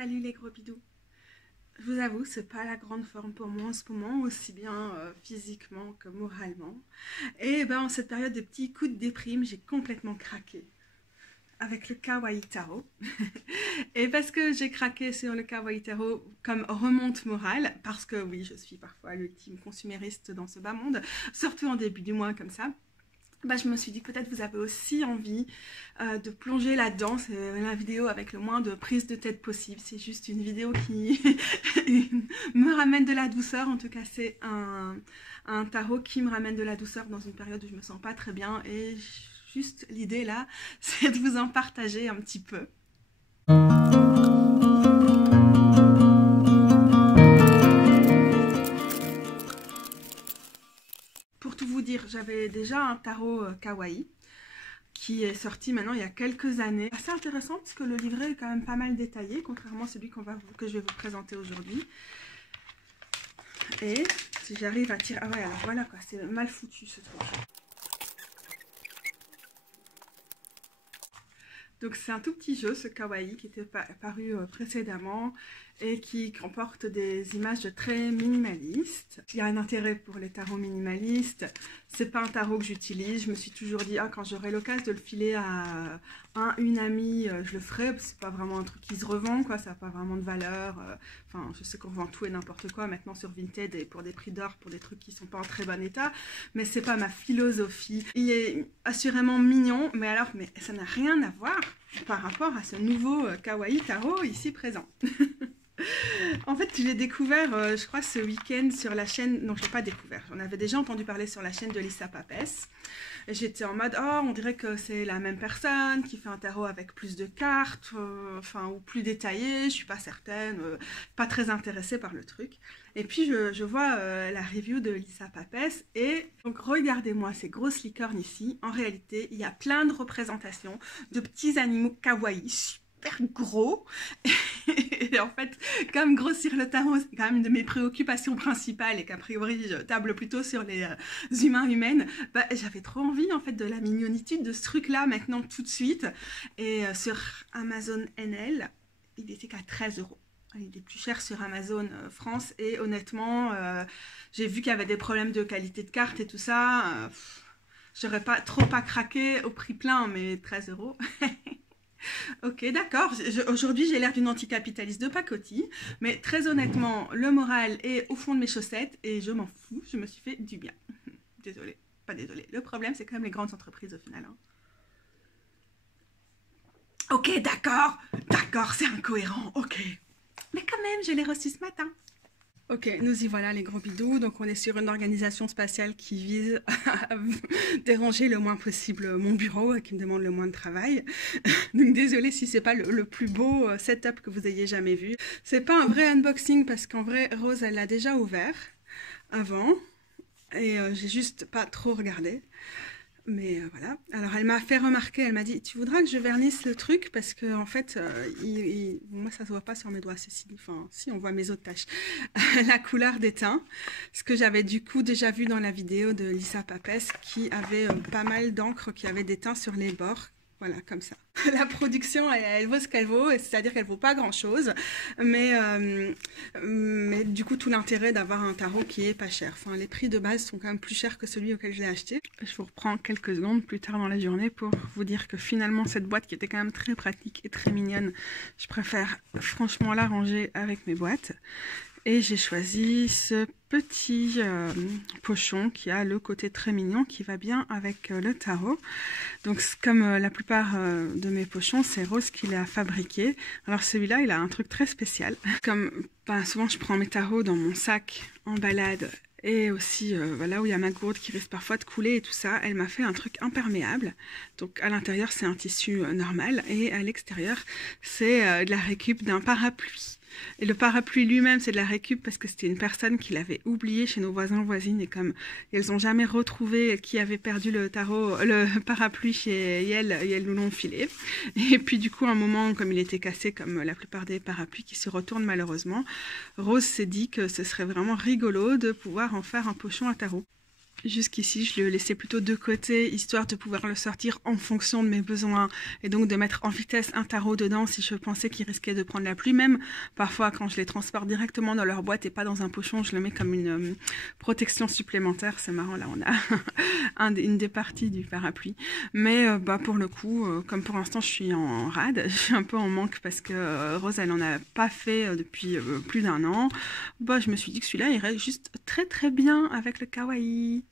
Salut les gros bidous. Je vous avoue, c'est pas la grande forme pour moi en ce moment, aussi bien physiquement que moralement. Et ben en cette période de petits coups de déprime, j'ai complètement craqué avec le Kawaii Tarot. Et parce que j'ai craqué sur le Kawaii Tarot comme remonte morale, parce que oui, je suis parfois l'ultime consumériste dans ce bas monde, surtout en début du mois comme ça. Bah, je me suis dit que peut-être vous avez aussi envie de plonger là-dedans. C'est la vidéo avec le moins de prise de tête possible. C'est juste une vidéo qui me ramène de la douceur. En tout cas, c'est un tarot qui me ramène de la douceur dans une période où je me sens pas très bien. Et juste l'idée là, c'est de vous en partager un petit peu. Pour tout vous dire, j'avais déjà un tarot kawaii qui est sorti maintenant il y a quelques années. Assez intéressant parce que le livret est quand même pas mal détaillé, contrairement à celui que je vais vous présenter aujourd'hui. Et si j'arrive à tirer... Ah ouais, alors voilà quoi, c'est mal foutu ce truc. Donc c'est un tout petit jeu, ce kawaii, qui était paru précédemment et qui comporte des images très minimalistes. Il y a un intérêt pour les tarots minimalistes. C'est pas un tarot que j'utilise. Je me suis toujours dit, ah, quand j'aurai l'occasion de le filer à une amie, je le ferai. C'est pas vraiment un truc qui se revend, quoi. Ça n'a pas vraiment de valeur. Enfin, je sais qu'on vend tout et n'importe quoi maintenant sur Vinted et pour des prix d'or, pour des trucs qui sont pas en très bon état. Mais c'est pas ma philosophie. Il est assurément mignon, mais ça n'a rien à voir par rapport à ce nouveau kawaii tarot ici présent. En fait, je l'ai découvert, je crois, ce week-end sur la chaîne... Non, je ne l'ai pas découvert. J'en avais déjà entendu parler sur la chaîne de Lisa Papes. J'étais en mode, oh, on dirait que c'est la même personne qui fait un tarot avec plus de cartes, ou plus détaillé. Je ne suis pas certaine, pas très intéressée par le truc. Et puis, je vois la review de Lisa Papes. Et donc, regardez-moi ces grosses licornes ici. En réalité, il y a plein de représentations de petits animaux kawaii, super gros. Et en fait, comme grossir le tarot, c'est quand même une de mes préoccupations principales et qu'a priori je table plutôt sur les humains humaines, bah, j'avais trop envie en fait de la mignonitude de ce truc-là maintenant tout de suite. Et sur Amazon NL, il était qu'à 13 €. Il est plus cher sur Amazon France et honnêtement, j'ai vu qu'il y avait des problèmes de qualité de carte et tout ça. J'aurais pas trop à craquer au prix plein, mais 13 €. Ok, d'accord. Aujourd'hui, j'ai l'air d'une anticapitaliste de pacotille, mais très honnêtement, le moral est au fond de mes chaussettes et je m'en fous. Je me suis fait du bien. Désolée, pas désolée. Le problème, c'est quand même les grandes entreprises au final. Hein. Ok, d'accord, c'est incohérent. Ok, mais quand même, je l'ai reçu ce matin. Ok, nous y voilà les gros bidous. Donc on est sur une organisation spatiale qui vise à déranger le moins possible mon bureau et qui me demande le moins de travail. Donc désolée si c'est pas le plus beau setup que vous ayez jamais vu. C'est pas un vrai unboxing parce qu'en vrai Rose elle l'a déjà ouvert avant et j'ai juste pas trop regardé. Mais voilà, alors elle m'a fait remarquer, elle m'a dit, tu voudras que je vernisse le truc parce que en fait, moi ça se voit pas sur mes doigts, enfin si on voit mes autres taches, la couleur des teints, ce que j'avais du coup déjà vu dans la vidéo de Lisa Papes qui avait pas mal d'encre qui avait des teints sur les bords. Voilà, comme ça. La production, elle vaut ce qu'elle vaut, c'est-à-dire qu'elle vaut pas grand-chose, mais du coup, tout l'intérêt d'avoir un tarot qui est pas cher. Enfin, les prix de base sont quand même plus chers que celui auquel je l'ai acheté. Je vous reprends quelques secondes plus tard dans la journée pour vous dire que finalement, cette boîte qui était quand même très pratique et très mignonne, je préfère franchement la ranger avec mes boîtes. Et j'ai choisi ce petit pochon qui a le côté très mignon qui va bien avec le tarot. Donc comme la plupart de mes pochons, c'est Rose qui l'a fabriqué. Alors celui-là, il a un truc très spécial. Comme souvent je prends mes tarots dans mon sac en balade et aussi là où il y a ma gourde qui risque parfois de couler et tout ça, elle m'a fait un truc imperméable. Donc à l'intérieur c'est un tissu normal et à l'extérieur c'est de la récup d'un parapluie. Et le parapluie lui-même, c'est de la récup parce que c'était une personne qui l'avait oublié chez nos voisins voisines et comme elles n'ont jamais retrouvé qui avait perdu le parapluie chez elles nous l'ont filé. Et puis du coup, à un moment, comme il était cassé, comme la plupart des parapluies qui se retournent malheureusement, Rose s'est dit que ce serait vraiment rigolo de pouvoir en faire un pochon à tarot. Jusqu'ici, je le laissais plutôt de côté, histoire de pouvoir le sortir en fonction de mes besoins et donc de mettre en vitesse un tarot dedans si je pensais qu'il risquait de prendre la pluie. Même parfois, quand je les transporte directement dans leur boîte et pas dans un pochon, je le mets comme une protection supplémentaire. C'est marrant, là, on a une des parties du parapluie. Mais pour le coup, comme pour l'instant, je suis en rade, je suis un peu en manque parce que Rose, elle en a pas fait depuis plus d'1 an. Je me suis dit que celui-là irait juste très très bien avec le kawaii.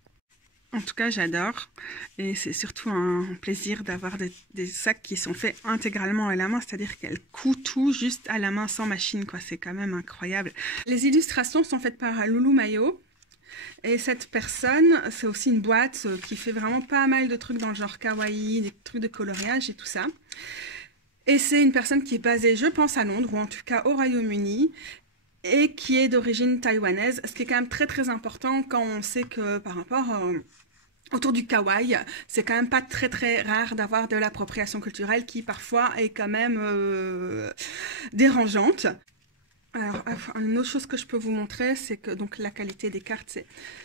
En tout cas, j'adore et c'est surtout un plaisir d'avoir des sacs qui sont faits intégralement à la main, c'est-à-dire qu'elle coud tout juste à la main sans machine, quoi. C'est quand même incroyable. Les illustrations sont faites par Loulou Mayo et cette personne, c'est aussi une boîte qui fait vraiment pas mal de trucs dans le genre kawaii, des trucs de coloriage et tout ça. Et c'est une personne qui est basée, je pense, à Londres ou en tout cas au Royaume-Uni, et qui est d'origine taïwanaise, ce qui est quand même très très important quand on sait que par rapport autour du kawaii, c'est quand même pas très très rare d'avoir de l'appropriation culturelle qui parfois est quand même dérangeante. Alors, une autre chose que je peux vous montrer, c'est que donc la qualité des cartes,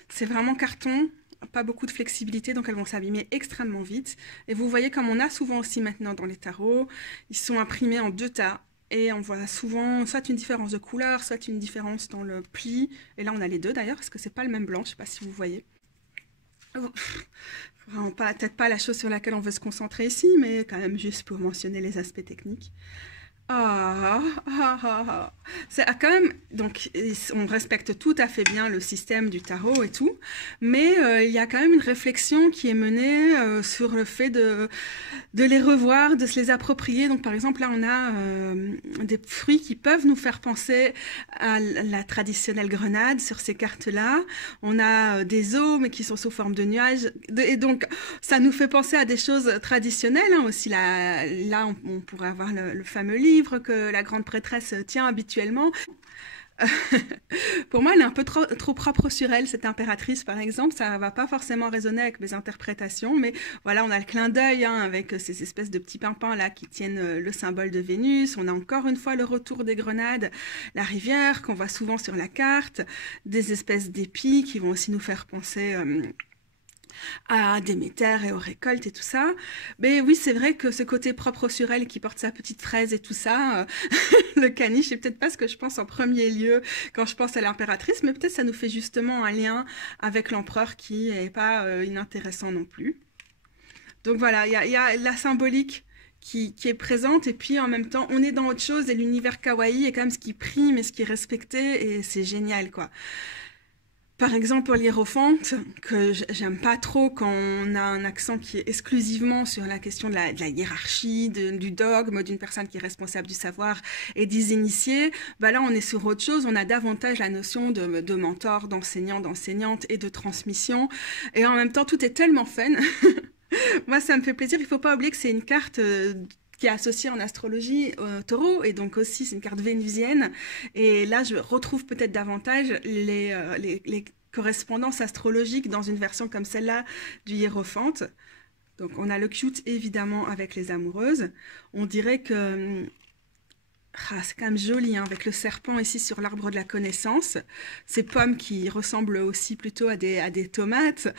c'est vraiment carton, pas beaucoup de flexibilité, donc elles vont s'abîmer extrêmement vite. Et vous voyez, comme on a souvent aussi maintenant dans les tarots, ils sont imprimés en 2 tas. Et on voit souvent soit une différence de couleur, soit une différence dans le pli. Et là, on a les deux d'ailleurs, parce que c'est pas le même blanc, je sais pas si vous voyez. Vraiment peut-être pas la chose sur laquelle on veut se concentrer ici, mais quand même juste pour mentionner les aspects techniques. C'est quand même, donc on respecte tout à fait bien le système du tarot et tout, mais il y a quand même une réflexion qui est menée sur le fait de les revoir, de se les approprier. Donc par exemple là on a des fruits qui peuvent nous faire penser à la traditionnelle grenade sur ces cartes-là. On a des eaux mais qui sont sous forme de nuages, et donc ça nous fait penser à des choses traditionnelles hein, aussi. Là on pourrait avoir le fameux livre que la grande prêtresse tient habituellement. Pour moi, elle est un peu trop propre sur elle, cette impératrice, par exemple. Ça va pas forcément résonner avec mes interprétations, mais voilà, on a le clin d'œil hein, avec ces espèces de petits pimpins là qui tiennent le symbole de Vénus. On a encore une fois le retour des grenades, la rivière qu'on voit souvent sur la carte, des espèces d'épis qui vont aussi nous faire penser à Déméter et aux récoltes et tout ça. Mais oui, c'est vrai que ce côté propre sur elle qui porte sa petite fraise et tout ça, le caniche, c'est peut-être pas ce que je pense en premier lieu quand je pense à l'impératrice, mais peut-être ça nous fait justement un lien avec l'empereur qui est pas inintéressant non plus. Donc voilà, il y a la symbolique qui est présente et puis en même temps on est dans autre chose et l'univers kawaii est quand même ce qui prime et ce qui est respecté et c'est génial quoi. Par exemple, pour l'hiérophante, que j'aime pas trop quand on a un accent qui est exclusivement sur la question de la hiérarchie, du dogme, d'une personne qui est responsable du savoir et des initiés, là on est sur autre chose, on a davantage la notion de mentor, d'enseignant, d'enseignante et de transmission, et en même temps tout est tellement fun. Moi ça me fait plaisir, il faut pas oublier que c'est une carte qui est associée en astrologie au taureau, et donc aussi c'est une carte vénusienne, et là je retrouve peut-être davantage les correspondances astrologiques dans une version comme celle-là du hiérophante. Donc on a le cute évidemment avec les amoureuses, on dirait que c'est quand même joli hein, avec le serpent ici sur l'arbre de la connaissance, ces pommes qui ressemblent aussi plutôt à des tomates,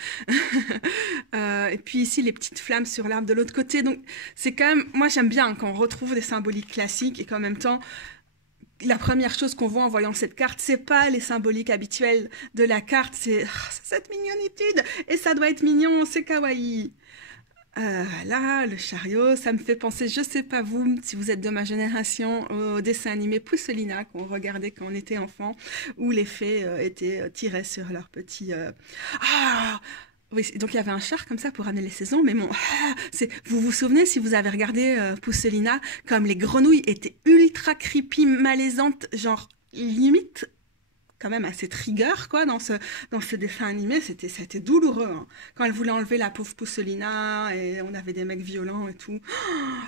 et puis ici les petites flammes sur l'arbre de l'autre côté. Donc c'est quand même, moi j'aime bien quand on retrouve des symboliques classiques et qu'en même temps la première chose qu'on voit en voyant cette carte, c'est pas les symboliques habituelles de la carte, c'est cette mignonitude, et ça doit être mignon, c'est kawaii. Là, le chariot, ça me fait penser, je sais pas vous, si vous êtes de ma génération, au dessin animé Pousselina qu'on regardait quand on était enfant, où les fées étaient tirées sur leur petit... Oui, donc il y avait un char comme ça pour amener les saisons, mais bon, vous vous souvenez, si vous avez regardé Pousselina, comme les grenouilles étaient ultra creepy, malaisantes, genre limite... quand même assez trigger quoi dans ce dessin animé, c'était douloureux hein. Quand elle voulait enlever la pauvre Pousselina et on avait des mecs violents et tout,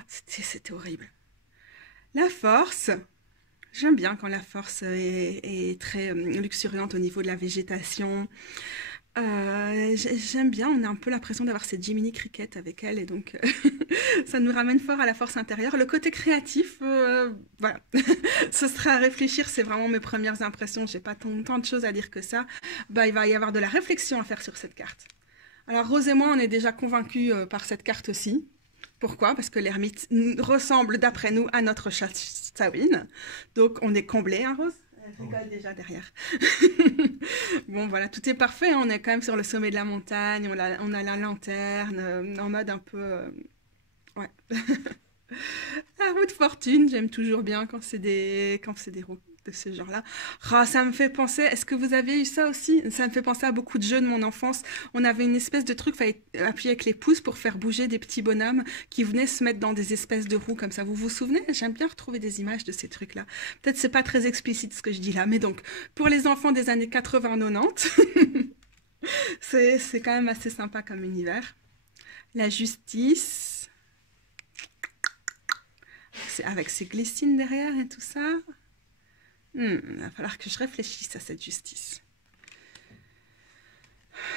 c'était horrible. La force, j'aime bien quand la force est très luxuriante au niveau de la végétation. J'aime bien, on a un peu l'impression d'avoir cette Jiminy Cricket avec elle, et donc ça nous ramène fort à la force intérieure. Le côté créatif, voilà, ce sera à réfléchir, c'est vraiment mes premières impressions, j'ai pas tant de choses à dire que ça. Il va y avoir de la réflexion à faire sur cette carte. Alors Rose et moi, on est déjà convaincus par cette carte-ci. Pourquoi? Parce que l'ermite ressemble, d'après nous, à notre chat Sawin. Donc on est comblé, hein Rose? Elle rigole déjà derrière. Bon voilà, tout est parfait, hein. On est quand même sur le sommet de la montagne, on a la lanterne, en mode un peu... ouais. La roue de fortune, j'aime toujours bien quand c'est des roues de ce genre-là. Oh, ça me fait penser, est-ce que vous avez eu ça aussi? Ça me fait penser à beaucoup de jeux de mon enfance. On avait une espèce de truc, fallait appuyer avec les pouces pour faire bouger des petits bonhommes qui venaient se mettre dans des espèces de roues comme ça. Vous vous souvenez? J'aime bien retrouver des images de ces trucs-là. Peut-être c'est pas très explicite ce que je dis là, mais donc, pour les enfants des années 80-90, c'est quand même assez sympa comme univers. La justice... avec ses glycines derrière et tout ça. Il va falloir que je réfléchisse à cette justice.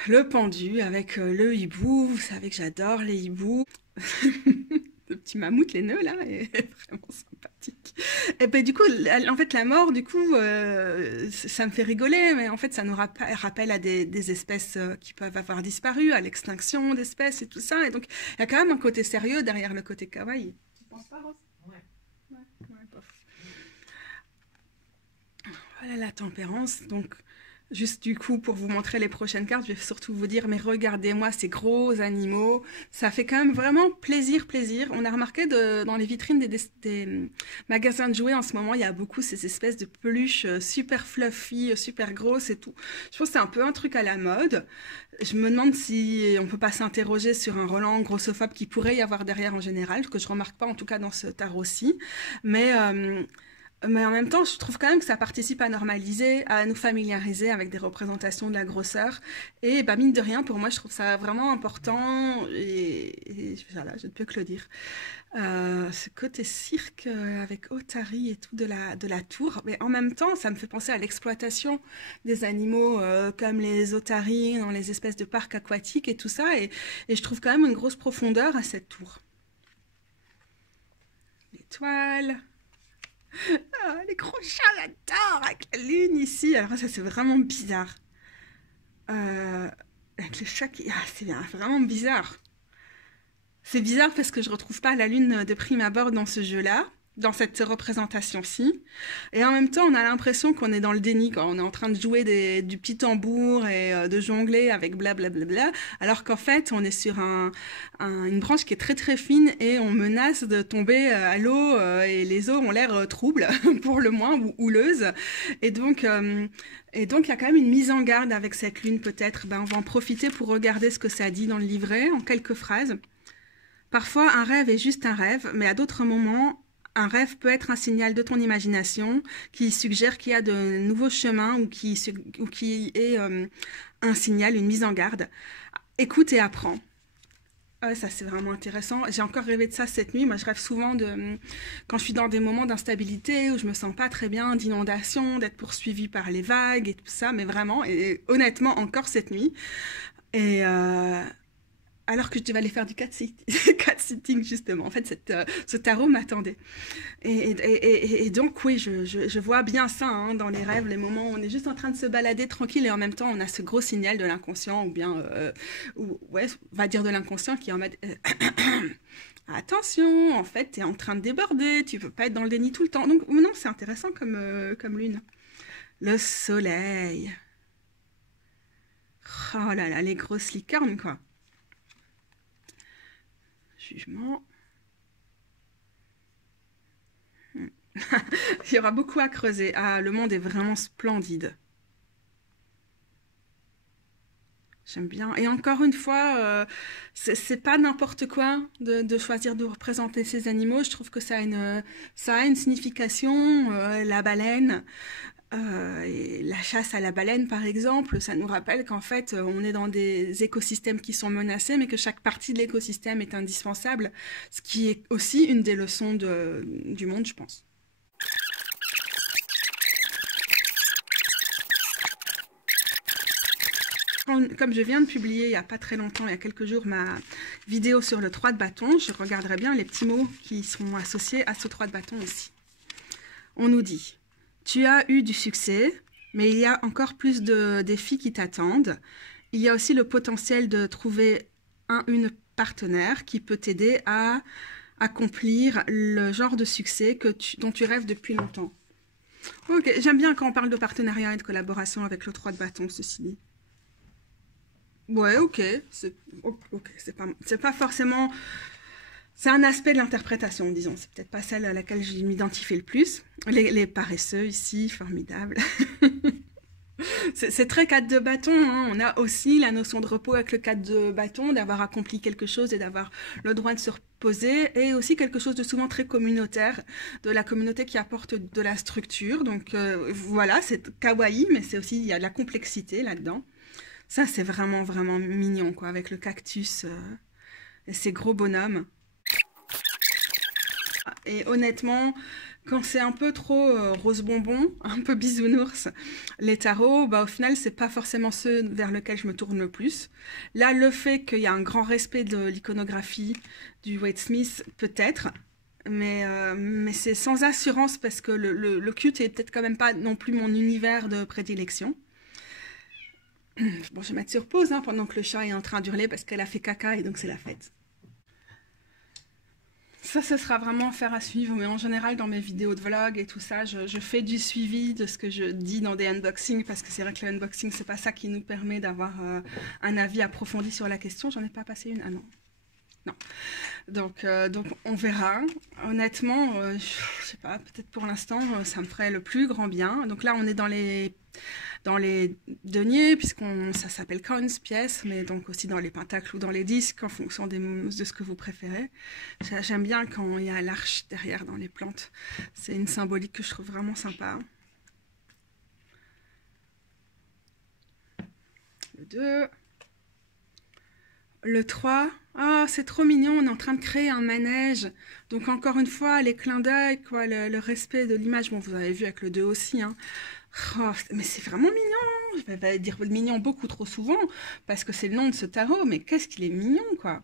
Le pendu avec le hibou. Vous savez que j'adore les hiboux. Le petit mammouth, les nœuds là, est vraiment sympathique. Et ben du coup, en fait, la mort, du coup, ça me fait rigoler, mais en fait, ça nous rappelle à des espèces qui peuvent avoir disparu, à l'extinction d'espèces et tout ça. Et donc, il y a quand même un côté sérieux derrière le côté kawaii. Tu penses pas, Rose? Voilà la tempérance. Donc, juste du coup, pour vous montrer les prochaines cartes, je vais surtout vous dire, mais regardez-moi ces gros animaux. Ça fait quand même vraiment plaisir. On a remarqué dans les vitrines des magasins de jouets en ce moment, il y a beaucoup ces espèces de peluches super fluffy, super grosses et tout. Je pense que c'est un peu un truc à la mode. Je me demande si on peut pas s'interroger sur un Roland grossophobe qui pourrait y avoir derrière en général, que je remarque pas en tout cas dans ce tarot-ci. Mais en même temps, je trouve quand même que ça participe à normaliser, à nous familiariser avec des représentations de la grosseur. Et bah, mine de rien, pour moi, je trouve ça vraiment important. Et voilà, je ne peux que le dire. Ce côté cirque avec Otari et tout de la tour. Mais en même temps, ça me fait penser à l'exploitation des animaux comme les otaries dans les espèces de parcs aquatiques et tout ça. Et je trouve quand même une grosse profondeur à cette tour. L'étoile... Ah, les gros chats, j'adore, avec la lune ici. Alors ça, c'est vraiment bizarre. Avec le chat qui... Ah, c'est vraiment bizarre. C'est bizarre parce que je retrouve pas la lune de prime abord dans ce jeu-là, dans cette représentation-ci. Et en même temps, on a l'impression qu'on est dans le déni, quand on est en train de jouer du petit tambour et de jongler avec blablabla, alors qu'en fait, on est sur une branche qui est très très fine et on menace de tomber à l'eau et les eaux ont l'air troubles, pour le moins, ou houleuses. Et donc, il y a quand même une mise en garde avec cette lune, peut-être. Ben, on va en profiter pour regarder ce que ça dit dans le livret, en quelques phrases. Parfois, un rêve est juste un rêve, mais à d'autres moments, un rêve peut être un signal de ton imagination qui suggère qu'il y a de nouveaux chemins ou qui est un signal, une mise en garde. Écoute et apprends. Ça, c'est vraiment intéressant. J'ai encore rêvé de ça cette nuit. Moi, je rêve souvent quand je suis dans des moments d'instabilité où je me sens pas très bien, d'inondation, d'être poursuivie par les vagues et tout ça, mais vraiment, et honnêtement, encore cette nuit. Et... alors que je devais aller faire du cat-sitting, justement. En fait, ce tarot m'attendait. Et donc, oui, je vois bien ça hein, dans les rêves, les moments où on est juste en train de se balader tranquille et en même temps, on a ce gros signal de l'inconscient ou bien, ouais, on va dire de l'inconscient qui est en mode... attention, en fait, tu es en train de déborder, tu peux pas être dans le déni tout le temps. Donc, non, c'est intéressant comme lune. Le soleil. Oh là là, les grosses licornes, quoi. Jugement. Il y aura beaucoup à creuser. Ah, le monde est vraiment splendide. J'aime bien. Et encore une fois, c'est pas n'importe quoi de choisir de représenter ces animaux. Je trouve que ça a une signification. La baleine, et la chasse à la baleine, par exemple, ça nous rappelle qu'en fait, on est dans des écosystèmes qui sont menacés, mais que chaque partie de l'écosystème est indispensable, ce qui est aussi une des leçons du monde, je pense. Comme je viens de publier il n'y a pas très longtemps, il y a quelques jours, ma vidéo sur le 3 de bâton, je regarderai bien les petits mots qui sont associés à ce 3 de bâton ici. On nous dit... Tu as eu du succès, mais il y a encore plus de défis qui t'attendent. il y a aussi le potentiel de trouver une partenaire qui peut t'aider à accomplir le genre de succès dont tu rêves depuis longtemps. Ok, j'aime bien quand on parle de partenariat et de collaboration avec le 3 de bâton, ceci dit. Ouais, ok, c'est pas forcément... C'est un aspect de l'interprétation, disons. C'est peut-être pas celle à laquelle je m'identifie le plus. Les paresseux ici, formidable. C'est très 4 de bâton, hein. On a aussi la notion de repos avec le 4 de bâton, d'avoir accompli quelque chose et d'avoir le droit de se reposer, et aussi quelque chose de souvent très communautaire, de la communauté qui apporte de la structure. Donc voilà, c'est kawaii, mais c'est aussi, il y a de la complexité là-dedans. Ça, c'est vraiment, vraiment mignon, quoi, avec le cactus et ces gros bonhommes. Et honnêtement, quand c'est un peu trop rose bonbon, un peu bisounours, les tarots, bah, au final, c'est pas forcément ceux vers lesquels je me tourne le plus. Là, le fait qu'il y a un grand respect de l'iconographie du Wade Smith, peut-être, mais c'est sans assurance parce que le culte est peut-être quand même pas non plus mon univers de prédilection. Bon, je vais mettre sur pause hein, pendant que le chat est en train d'hurler parce qu'elle a fait caca et donc c'est la fête. Ça, ce sera vraiment affaire à suivre, mais en général, dans mes vidéos de vlog et tout ça, je fais du suivi de ce que je dis dans des unboxings, parce que c'est vrai que le unboxing, c'est pas ça qui nous permet d'avoir un avis approfondi sur la question. J'en ai pas passé une? Ah non. Non. Donc on verra. Honnêtement, je sais pas, peut-être pour l'instant, ça me ferait le plus grand bien. Donc là, on est dans les deniers, ça s'appelle coins, pièces, mais donc aussi dans les pentacles ou dans les disques, en fonction de ce que vous préférez. J'aime bien quand il y a l'arche derrière dans les plantes. C'est une symbolique que je trouve vraiment sympa. Le 2. Le 3, oh, c'est trop mignon, on est en train de créer un manège. Donc encore une fois, les clins d'œil, quoi, le respect de l'image. Bon, vous avez vu avec le 2 aussi, hein. Oh, mais c'est vraiment mignon. Je vais pas dire mignon beaucoup trop souvent, parce que c'est le nom de ce tarot, mais qu'est-ce qu'il est mignon, quoi.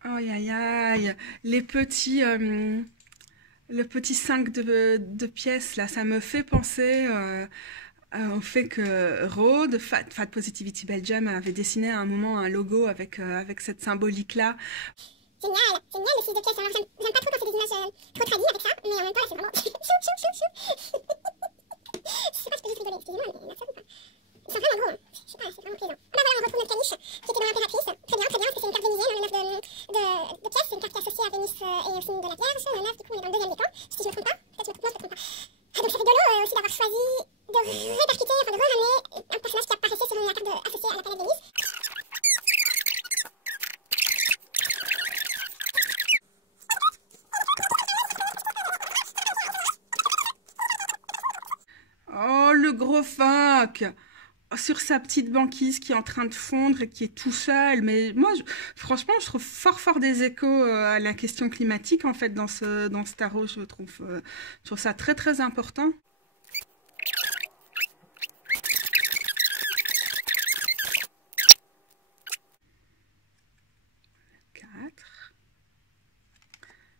Aïe, aïe, aïe. Les petits... le petit 5 de pièces, là, ça me fait penser... au fait que Rhodes, Fat Positivity Belgium, avait dessiné à un moment un logo avec cette symbolique-là. Génial, génial les 6 de pièces. Alors j'aime pas trop quand c'est des images trop tradies avec ça, mais en même temps là c'est vraiment chou chou chou chou. Je sais pas si je peux juste rigoler, excusez-moi, mais il y a ça ou pas? Ils sont vraiment gros, hein. Je sais pas, c'est vraiment plaisant. Ah bah voilà, on retrouve notre caniche qui était dans l'impératrice. Très bien, parce que c'est une carte vénisienne, le 9 de pièces, c'est une carte qui est associée à Vénus et au signe de la Vierge. Le 9, du coup on est dans le deuxième décan, si je me trompe pas. Peut-être je me trompe pas. Ah, donc c'est rigolo aussi d'avoir choisi de répercuter, enfin de ramener un personnage qui apparaissait selon la carte associée à la planète Vénus. Oh, le gros phoque sur sa petite banquise qui est en train de fondre et qui est tout seul. Mais moi, franchement, je trouve fort des échos à la question climatique, en fait, dans ce tarot. Je trouve ça très important.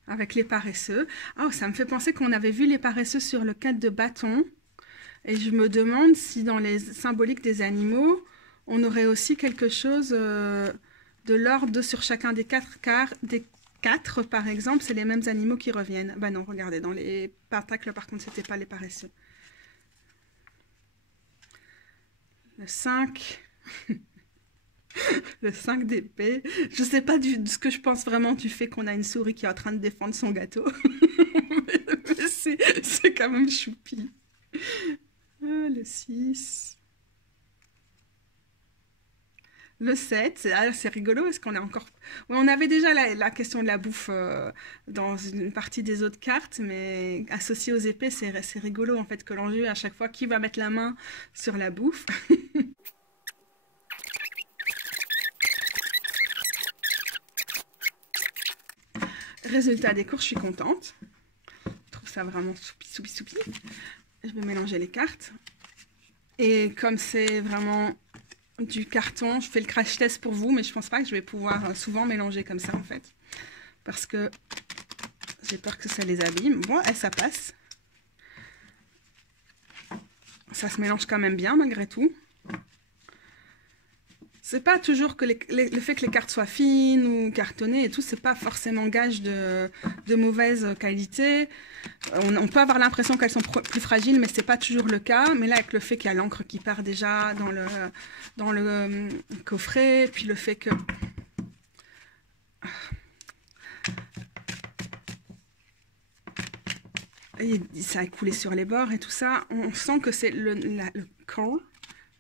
Avec les paresseux. Oh, ça me fait penser qu'on avait vu les paresseux sur le 4 de bâton. Et je me demande si dans les symboliques des animaux, on aurait aussi quelque chose de l'ordre de sur chacun des quatre, par exemple, c'est les mêmes animaux qui reviennent. Bah non, regardez, dans les pentacles, par contre, c'était pas les paresseux. Le 5... Le 5 d'épée. Je sais pas de ce que je pense vraiment du fait qu'on a une souris qui est en train de défendre son gâteau. Mais c'est quand même choupi. Ah, le 6. Le 7. C'est rigolo parce qu'on a encore... Ouais, on avait déjà la question de la bouffe dans une partie des autres cartes, mais associé aux épées, c'est rigolo en fait que l'enjeu à chaque fois qui va mettre la main sur la bouffe. Résultat des courses, je suis contente. Je trouve ça vraiment soupi. Je vais mélanger les cartes. Et comme c'est vraiment du carton, je fais le crash test pour vous, mais je pense pas que je vais pouvoir souvent mélanger comme ça en fait. Parce que j'ai peur que ça les abîme. Bon, ça passe. Ça se mélange quand même bien malgré tout. c'est pas toujours que le fait que les cartes soient fines ou cartonnées et tout, c'est pas forcément gage de mauvaise qualité. On peut avoir l'impression qu'elles sont plus fragiles, mais c'est pas toujours le cas. Mais là, avec le fait qu'il y a l'encre qui part déjà dans le coffret, puis le fait que ça a coulé sur les bords et tout ça, on sent que c'est le core,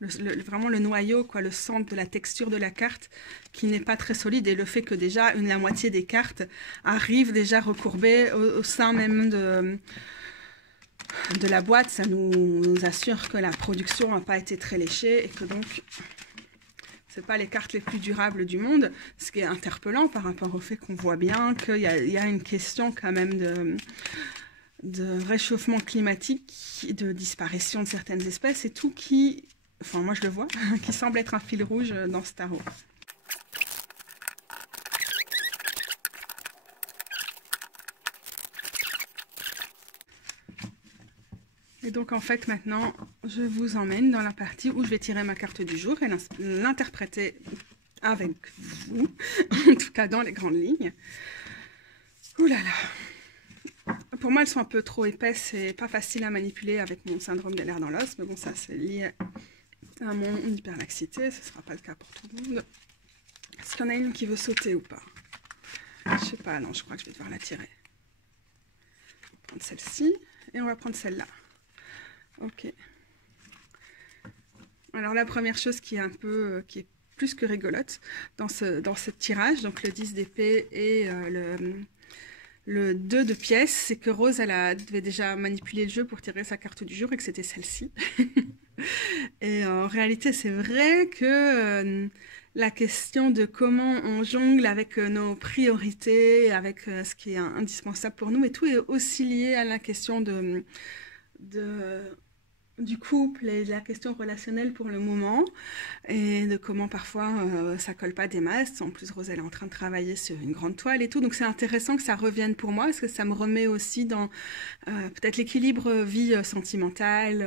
vraiment le noyau, quoi, le centre de la texture de la carte qui n'est pas très solide, et le fait que déjà la moitié des cartes arrivent déjà recourbées au sein même de la boîte, ça nous assure que la production n'a pas été très léchée et que donc c'est pas les cartes les plus durables du monde, ce qui est interpellant par rapport au fait qu'on voit bien qu'il y a une question quand même de réchauffement climatique, de disparition de certaines espèces et tout qui, enfin moi je le vois, qui semble être un fil rouge dans ce tarot. Et donc en fait maintenant, je vous emmène dans la partie où je vais tirer ma carte du jour et l'interpréter avec vous, en tout cas dans les grandes lignes. Ouh là là. Pour moi, elles sont un peu trop épaisses et pas faciles à manipuler avec mon syndrome des nerfs dans l'os, mais bon, ça c'est lié à mon hyperlaxité, ce ne sera pas le cas pour tout le monde. Est-ce qu'il y en a une qui veut sauter ou pas? Je sais pas, non, je crois que je vais devoir la tirer. On va prendre celle-ci et on va prendre celle-là. Ok. Alors la première chose qui est qui est plus que rigolote dans ce tirage, donc le 10 d'épée et le 2 de pièces, c'est que Rose, devait déjà manipuler le jeu pour tirer sa carte du jour et que c'était celle-ci. Et en réalité, c'est vrai que la question de comment on jongle avec nos priorités, avec ce qui est indispensable pour nous et tout, est aussi lié à la question du couple et de la question relationnelle pour le moment, et de comment parfois ça colle pas des masses. En plus, Rose, elle est en train de travailler sur une grande toile et tout, donc c'est intéressant que ça revienne pour moi, parce que ça me remet aussi dans peut-être l'équilibre vie sentimentale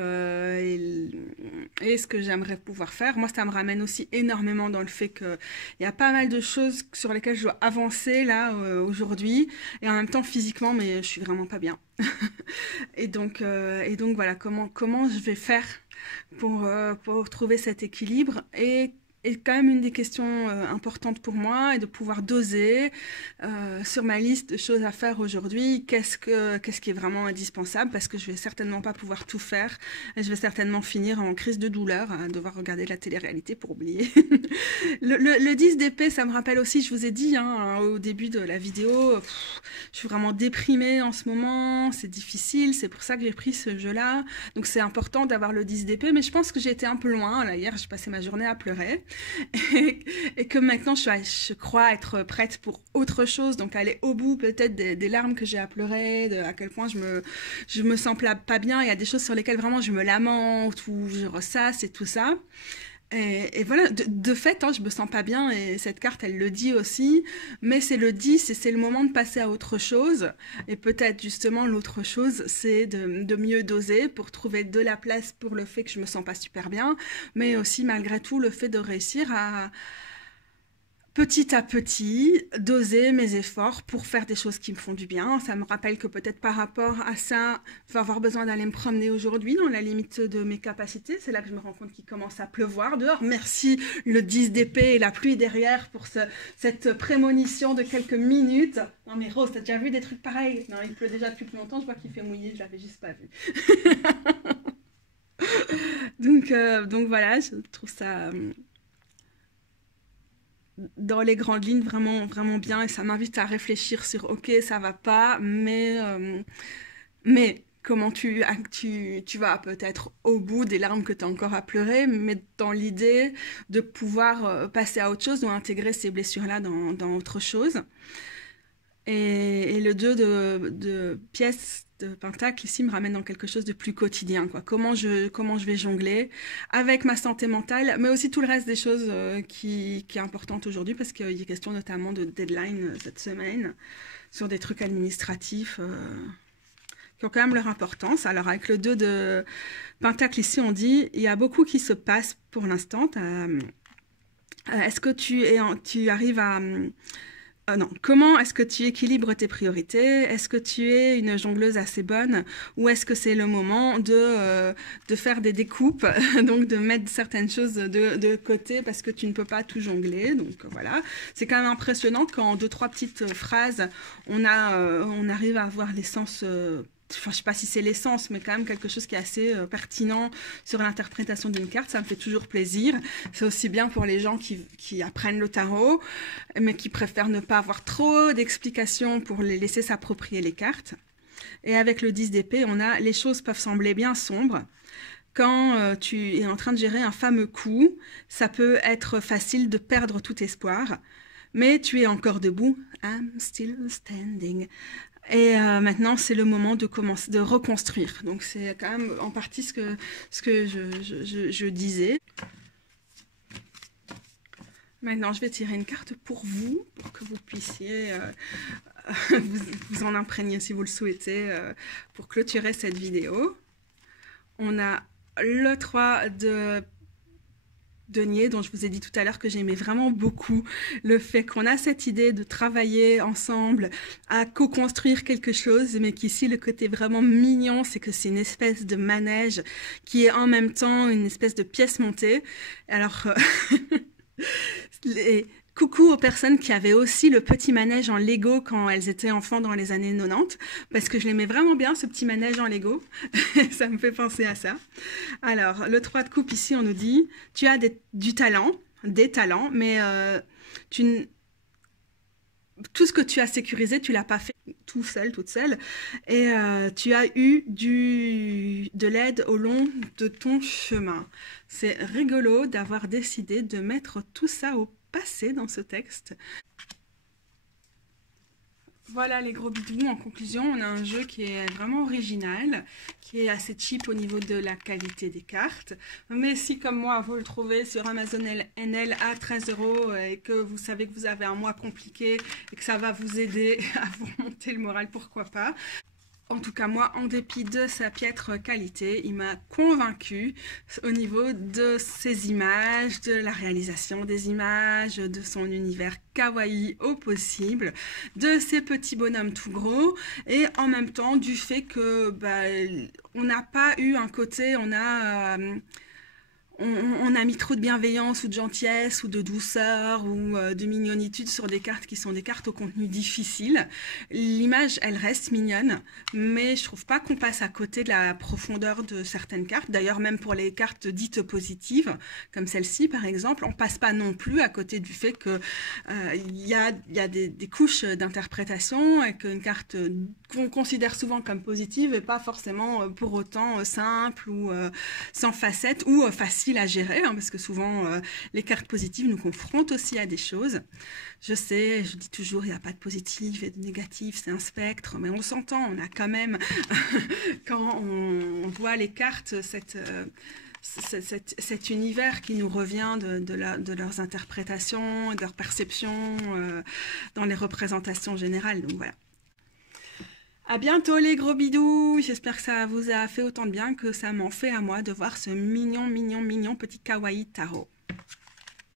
et ce que j'aimerais pouvoir faire. Moi, ça me ramène aussi énormément dans le fait qu'il y a pas mal de choses sur lesquelles je dois avancer là aujourd'hui, et en même temps physiquement, mais je suis vraiment pas bien. et donc voilà, comment je vais faire pour trouver cet équilibre, et quand même une des questions importantes pour moi est de pouvoir doser sur ma liste de choses à faire aujourd'hui, qu'est-ce qui est vraiment indispensable, parce que je vais certainement pas pouvoir tout faire et je vais certainement finir en crise de douleur à devoir regarder de la télé-réalité pour oublier. le 10 d'épée, ça me rappelle aussi, je vous ai dit au début de la vidéo, je suis vraiment déprimée en ce moment, c'est difficile, c'est pour ça que j'ai pris ce jeu-là, donc c'est important d'avoir le 10 d'épée, mais je pense que j'ai été un peu loin. Là, hier, j'ai passé ma journée à pleurer. Et que maintenant je crois être prête pour autre chose, donc aller au bout peut-être des larmes que j'ai à pleurer, à quel point je me sens pas bien. Il y a des choses sur lesquelles vraiment je me lamente ou je ressasse et tout ça. Et voilà, de fait, je me sens pas bien, et cette carte, elle le dit aussi, mais c'est le 10 et c'est le moment de passer à autre chose. Et peut-être justement l'autre chose, c'est de mieux doser pour trouver de la place pour le fait que je me sens pas super bien, mais aussi malgré tout le fait de réussir à petit à petit doser mes efforts pour faire des choses qui me font du bien. Ça me rappelle que peut-être par rapport à ça, je vais avoir besoin d'aller me promener aujourd'hui dans la limite de mes capacités. C'est là que je me rends compte qu'il commence à pleuvoir dehors. Merci le 10 d'épée et la pluie derrière pour cette prémonition de quelques minutes. Non mais Rose, t'as déjà vu des trucs pareils? Non, il pleut déjà depuis plus longtemps, je vois qu'il fait mouiller, je l'avais juste pas vu. donc voilà, je trouve ça dans les grandes lignes vraiment, vraiment bien, et ça m'invite à réfléchir sur ok, ça va pas, mais comment tu vas peut-être au bout des larmes que tu as encore à pleurer, mais dans l'idée de pouvoir passer à autre chose ou intégrer ces blessures-là dans autre chose. Et le 2 de pièces de pentacle ici me ramène dans quelque chose de plus quotidien, quoi. Comment je vais jongler avec ma santé mentale, mais aussi tout le reste des choses qui est importante aujourd'hui, parce qu'il y a question notamment de deadline cette semaine sur des trucs administratifs qui ont quand même leur importance. Alors avec le 2 de pentacle ici, on dit il y a beaucoup qui se passe pour l'instant. Est-ce que tu arrives à... non, comment est-ce que tu équilibres tes priorités? Est-ce que tu es une jongleuse assez bonne ou est-ce que c'est le moment de faire des découpes, donc de mettre certaines choses de côté parce que tu ne peux pas tout jongler. Donc voilà, c'est quand même impressionnant qu'en 2-3 petites phrases, on arrive à avoir l'essence. Enfin, je sais pas si c'est l'essence, mais quand même quelque chose qui est assez pertinent sur l'interprétation d'une carte. Ça me fait toujours plaisir. C'est aussi bien pour les gens qui apprennent le tarot, mais qui préfèrent ne pas avoir trop d'explications pour les laisser s'approprier les cartes. Et avec le 10 d'épée, on a « les choses peuvent sembler bien sombres ». Quand tu es en train de gérer un fameux coup, ça peut être facile de perdre tout espoir, mais tu es encore debout. I'm still standing. Et maintenant, c'est le moment de commencer, de reconstruire. Donc, c'est quand même en partie ce que je disais. Maintenant, je vais tirer une carte pour vous, pour que vous puissiez vous en imprégner si vous le souhaitez, pour clôturer cette vidéo. On a le 3 de denier, dont je vous ai dit tout à l'heure que j'aimais vraiment beaucoup le fait qu'on a cette idée de travailler ensemble à co-construire quelque chose, mais qu'ici le côté vraiment mignon, c'est que c'est une espèce de manège qui est en même temps une espèce de pièce montée. Alors, coucou aux personnes qui avaient aussi le petit manège en Lego quand elles étaient enfants dans les années 90, parce que je l'aimais vraiment bien, ce petit manège en Lego. Ça me fait penser à ça. Alors, le 3 de coupe, ici, on nous dit, tu as des talents, mais tout ce que tu as sécurisé, tu l'as pas fait tout seul, toute seule, et tu as eu de l'aide au long de ton chemin. C'est rigolo d'avoir décidé de mettre tout ça au passé dans ce texte. Voilà les gros bidous. En conclusion, on a un jeu qui est vraiment original, qui est assez cheap au niveau de la qualité des cartes. Mais si, comme moi, vous le trouvez sur Amazon NL à 13 € et que vous savez que vous avez un mois compliqué et que ça va vous aider à vous remonter le moral, pourquoi pas. En tout cas, moi, en dépit de sa piètre qualité, il m'a convaincue au niveau de ses images, de la réalisation des images, de son univers kawaii au possible, de ses petits bonhommes tout gros, et en même temps du fait que on n'a pas eu un côté, on a mis trop de bienveillance ou de gentillesse ou de douceur ou de mignonitude sur des cartes qui sont des cartes au contenu difficile. L'image, elle reste mignonne, mais je trouve pas qu'on passe à côté de la profondeur de certaines cartes. D'ailleurs, même pour les cartes dites positives, comme celle-ci par exemple, on passe pas non plus à côté du fait que y a des couches d'interprétation et qu'une carte qu'on considère souvent comme positive n'est pas forcément pour autant simple ou sans facettes ou facile à gérer, hein, parce que souvent les cartes positives nous confrontent aussi à des choses. Je sais, je dis toujours, il n'y a pas de positif et de négatif, c'est un spectre, mais on s'entend, on a quand même, quand on voit les cartes, cet univers qui nous revient de leurs interprétations, de leurs perceptions dans les représentations générales. Donc voilà. À bientôt les gros bidous, j'espère que ça vous a fait autant de bien que ça m'en fait à moi de voir ce mignon petit kawaii tarot.